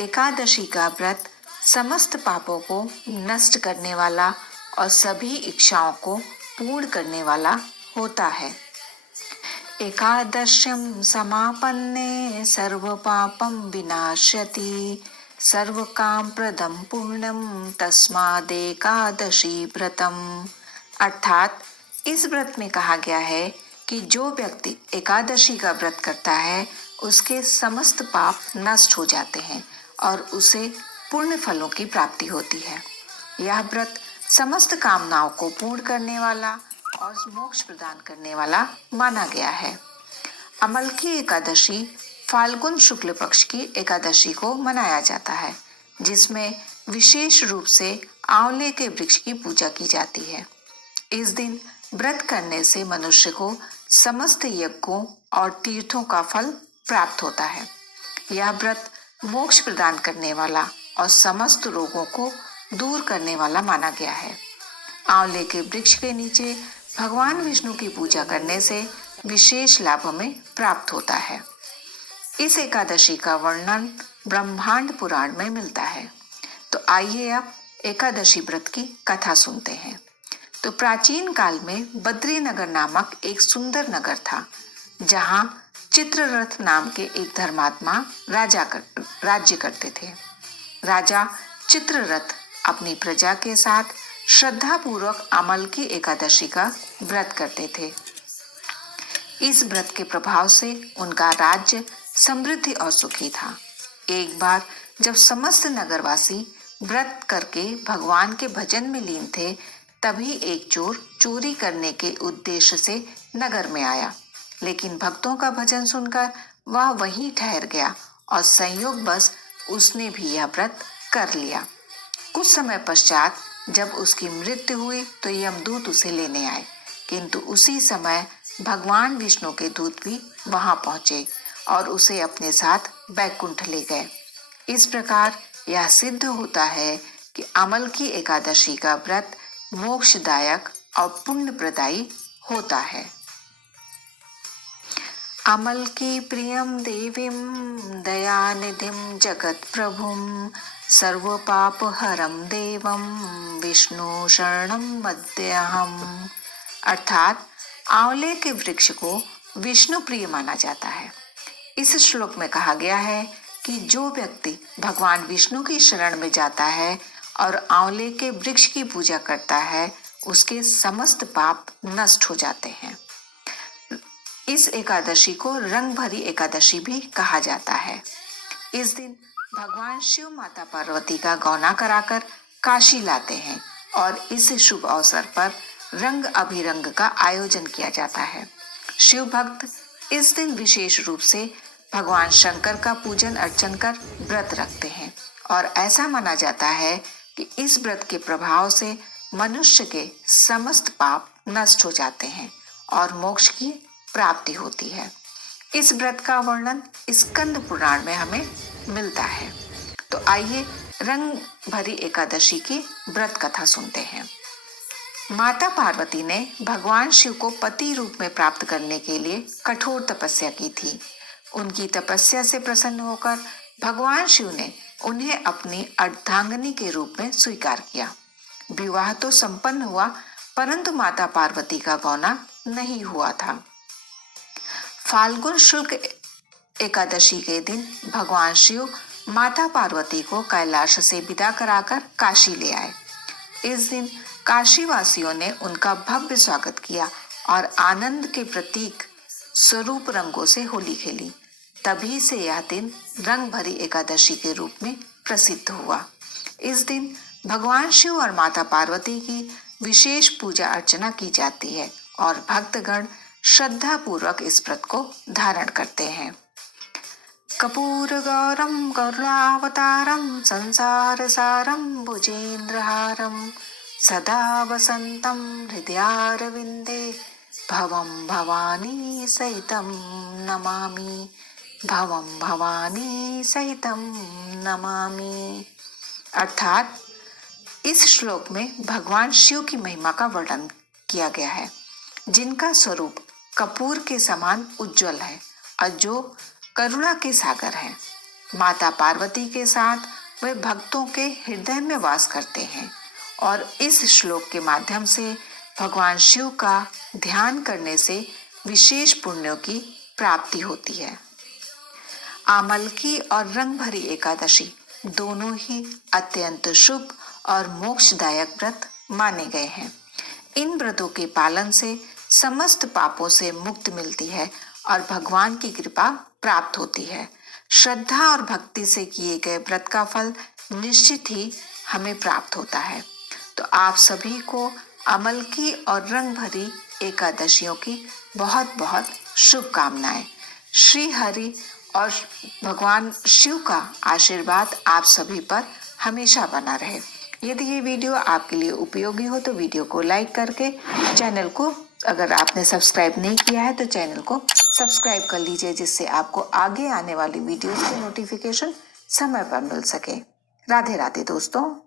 एकादशी का व्रत समस्त पापों को नष्ट करने वाला और सभी इच्छाओं को पूर्ण करने वाला होता है। एकादश्यं समापन्ने सर्व पापं विनाश्यति सर्व काम प्रदम पूर्णम तस्मादेकादशी व्रतम। अर्थात इस व्रत में कहा गया है कि जो व्यक्ति एकादशी का व्रत करता है उसके समस्त पाप नष्ट हो जाते हैं और उसे पुण्य फलों की प्राप्ति होती है। यह व्रत समस्त कामनाओं को पूर्ण करने वाला और मोक्ष प्रदान करने वाला माना गया है। अमल की एकादशी फाल्गुन शुक्ल पक्ष की एकादशी को मनाया जाता है, जिसमें विशेष रूप से आंवले के वृक्ष की पूजा की जाती है। इस दिन व्रत करने से मनुष्य को समस्त यज्ञों और तीर्थों का फल प्राप्त होता है। यह व्रत मोक्ष प्रदान करने वाला और समस्त रोगों को दूर करने वाला माना गया है। आंवले के वृक्ष के नीचे भगवान विष्णु की पूजा करने से विशेष लाभ हमें प्राप्त होता है। इस एकादशी का वर्णन ब्रह्मांड पुराण में मिलता है। तो आइए अब एकादशी व्रत की कथा सुनते हैं। तो प्राचीन काल में बद्रीनगर नामक एक सुंदर नगर था, जहां चित्ररथ नाम के एक धर्मात्मा राज्य करते थे। राजा चित्ररथ अपनी प्रजा के साथ श्रद्धा पूर्वक अमल की एकादशी का व्रत करते थे। इस व्रत के प्रभाव से उनका राज्य समृद्धि और सुखी था। एक बार जब समस्त नगरवासी व्रत करके भगवान के भजन में लीन थे, तभी एक चोर चोरी करने के उद्देश्य से नगर में आया, लेकिन भक्तों का भजन सुनकर वह वहीं ठहर गया और संयोग बस उसने भी यह व्रत कर लिया। कुछ समय पश्चात जब उसकी मृत्यु हुई तो यमदूत उसे लेने आए, किंतु उसी समय भगवान विष्णु के दूत भी वहां पहुंचे और उसे अपने साथ बैकुंठ ले गए। इस प्रकार यह सिद्ध होता है कि अमल की एकादशी का व्रत मोक्षदायक और पुण्य प्रदायी होता है। अमल की प्रियम देवीम दयानिधिम जगत प्रभुम सर्व पाप हरम देवम विष्णु शरणम मध्यहम। अर्थात आंवले के वृक्ष को विष्णु प्रिय माना जाता है। इस श्लोक में कहा गया है कि जो व्यक्ति भगवान विष्णु की शरण में जाता है और आंवले के वृक्ष की पूजा करता है, उसके समस्त पाप नष्ट हो जाते हैं। इस एकादशी को रंग भरी एकादशी भी कहा जाता है। इस दिन भगवान शिव माता पार्वती का गौना कराकर काशी लाते हैं और इस शुभ अवसर पर रंग अभिरंग का आयोजन किया जाता है। शिव भक्त इस दिन विशेष रूप से भगवान शंकर का पूजन अर्चन कर व्रत रखते हैं और ऐसा माना जाता है कि इस व्रत के प्रभाव से मनुष्य के समस्त पाप नष्ट हो जाते हैं और मोक्ष की प्राप्ति होती है। इस व्रत का वर्णन स्कंद पुराण में हमें मिलता है। तो आइए रंग भरी एकादशी की व्रत कथा सुनते हैं। माता पार्वती ने भगवान शिव को पति रूप में प्राप्त करने के लिए कठोर तपस्या की थी। उनकी तपस्या से प्रसन्न होकर भगवान शिव ने उन्हें अपनी अर्धांगिनी के रूप में स्वीकार किया। विवाह तो संपन्न हुआ, परंतु माता पार्वती का गौना नहीं हुआ था। फाल्गुन शुक्ल एकादशी के दिन भगवान शिव माता पार्वती को कैलाश से विदा कराकर काशी ले आए। इस दिन काशी वासियों ने उनका भव्य स्वागत किया और आनंद के प्रतीक स्वरूप रंगों से होली खेली। तभी से यह दिन रंग भरी एकादशी के रूप में प्रसिद्ध हुआ। इस दिन भगवान शिव और माता पार्वती की विशेष पूजा अर्चना की जाती है और भक्तगण श्रद्धा पूर्वक इस व्रत को धारण करते हैं। कपूर गौरम करुणावतारम संसार सारम भुजेन्द्रहारम सदा वसंतम हृदयारविंदे भवम भवानी सहितम नमामि भवम भवानी सहितम नमामि। अर्थात इस श्लोक में भगवान शिव की महिमा का वर्णन किया गया है, जिनका स्वरूप कपूर के समान उज्जवल है और जो करुणा के सागर हैं। माता पार्वती के साथ वे भक्तों के हृदय में वास करते हैं और इस श्लोक के माध्यम से भगवान शिव का ध्यान करने से विशेष पुण्यों की प्राप्ति होती है। आमलकी और रंग भरी एकादशी दोनों ही अत्यंत शुभ और मोक्षदायक व्रत माने गए हैं। इन व्रतों के पालन से समस्त पापों से मुक्ति मिलती है और भगवान की कृपा प्राप्त होती है। श्रद्धा और भक्ति से किए गए व्रत का फल निश्चित ही हमें प्राप्त होता है। तो आप सभी को अमल की और रंग भरी एकादशियों की बहुत बहुत शुभकामनाएं। श्री हरि और भगवान शिव का आशीर्वाद आप सभी पर हमेशा बना रहे। यदि ये वीडियो आपके लिए उपयोगी हो तो वीडियो को लाइक करके चैनल को, अगर आपने सब्सक्राइब नहीं किया है तो चैनल को सब्सक्राइब कर लीजिए, जिससे आपको आगे आने वाली वीडियोस की नोटिफिकेशन समय पर मिल सके। राधे राधे दोस्तों।